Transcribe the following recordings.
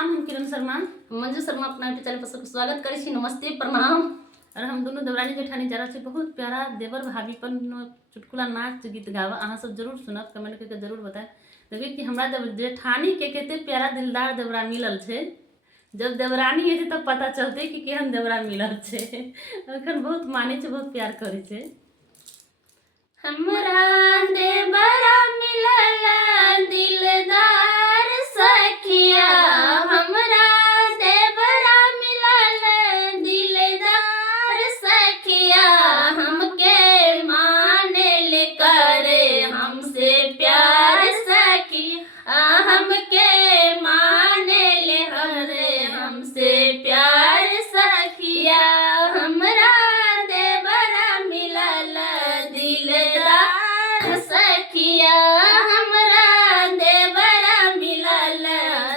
प्रणाम। हम किरण शर्मा मंजू शर्मा अपना यूट्यूब चैनल पर सबको स्वागत करे छी। नमस्ते प्रणाम। और हम दोनों देवरानी जेठानी जा रहा बहुत प्यारा देवर भाभी पर चुटकुला नाच गीत गावा। अहाँ सब जरूर सुनब, कमेंट करके जरूर बताए देखिए कि हमरा जेठानी के केते प्यारा दिलदार देवरा मिलल छे। जब देवरानी हेते तब पता चलते कि केहन देवरा मिलल छे। अखन बहुत माने छे, बहुत प्यार करे छे। हमरा देवरा मिलल दिलदार सखिया, हमरा देवरा मिलल दिलदार सखिया, हमके माने ले करे हमसे प्यार सखिया, हमके माने ले करे हमसे प्यार सखिया, हमरा देवरा मिलल दिलदार सखिया, हमरा देवरा मिलल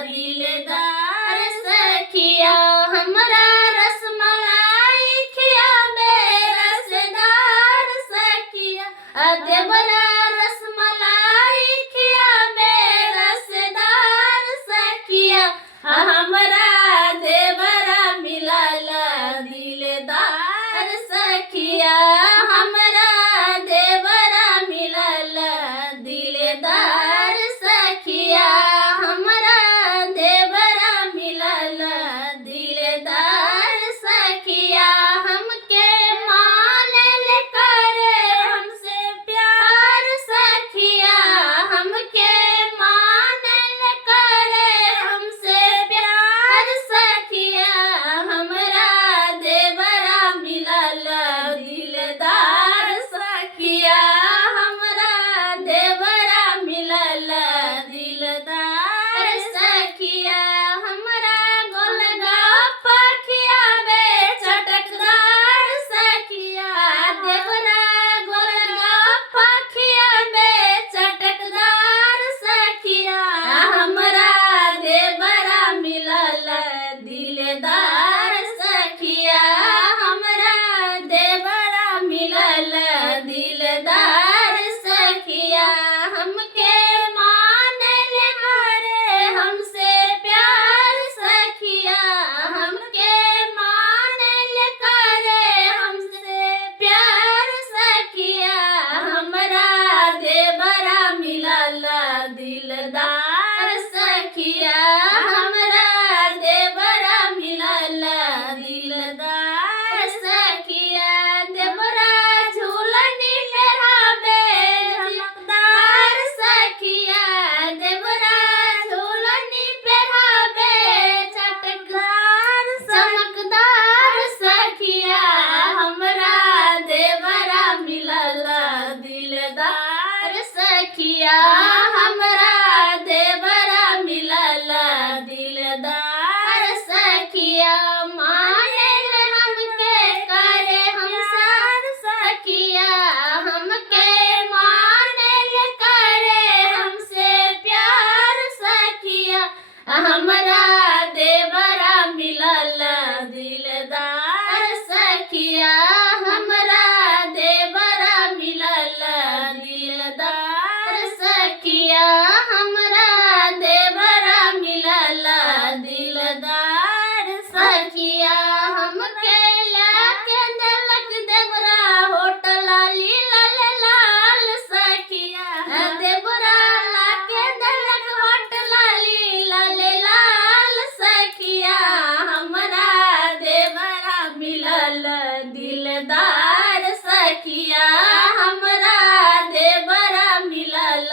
दिलदार सखिया, हमरा रसमलाई खियाबे रसदार सखिया, देवरा रसमलाई खियाबे रसदार सखिया, हमरा देवरा मिलल दिलदार सखिया, हमरा देवरा मिलल दिलदार सखिया, हमरा देवरा मिलल दिलदार सखिया, हमके मानल करे हमसे प्यार सखिया, हमके मानल करे हमसे प्यार सखिया, हमरा देवरा मिलल दिलदार सखिया, हमरा देवरा मिलल दिलदार सखिया, हमरा गोलगप्पा खियाबे चटकदार सखिया, देवरा गोलगप्पा खियाबे चटकदार सखिया, हमरा देवरा मिलल दिलदार सखिया, हमरा देवरा मिलल दिलदार सखिया, हमके मानल करे हमसे प्यार सखिया, हमके मानल करे हमसे प्यार सखिया, हमरा देवरा मिलल दिलदार सखिया, हमरा देवरा मिलल दिलदार सखिया, देवरा झूलनी पेराबे चमकदार सखिया, देवरा झूलनी पेराबे चटकदार चमकदार सखिया, हमरा देवरा मिलल दिलदार सखिया, हमरा देवरा मिलल दिलदार सखिया, मानल हमके करे हमसार सखिया, हमके मानल करे हमसे प्यार सखिया, हमरा देवरा मिलल दिलदार सखिया, हमरा देवरा मिलल दिलदार सखिया, हमरा देवरा मिलल दिलदार सखिया, हमके लाके दलक देवरा होटल लाल लाल सखिया, देवरा लाके दलक होटल लाल लाल सखिया, हमरा देवरा मिलल दिलदार सखिया, हमरा देवरा मिलल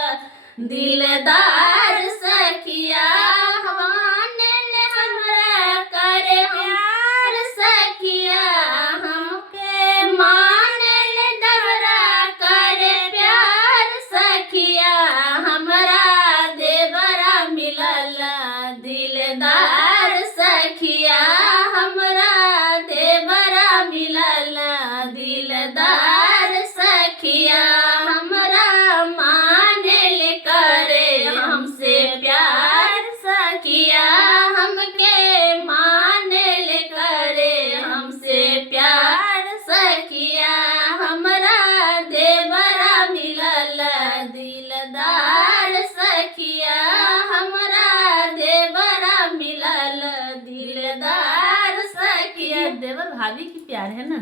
दिलदार सखिया, मानल हमरा करे प्यार सखिया, हमके मानल देवरा करे प्यार सखिया, हमरा देवरा मिलल दिलदार सखिया, हमरा देवरा मिलल दिलदार सखिया, हमरा मानल करे हमसे प्यार सखिया, हमके मानल करे हमसे प्यार सखिया, हमरा देवरा मिलल दिलदार सखिया, हमरा देवरा मिलल दिलदार सखिया। देवर भाभी की प्यार है ना।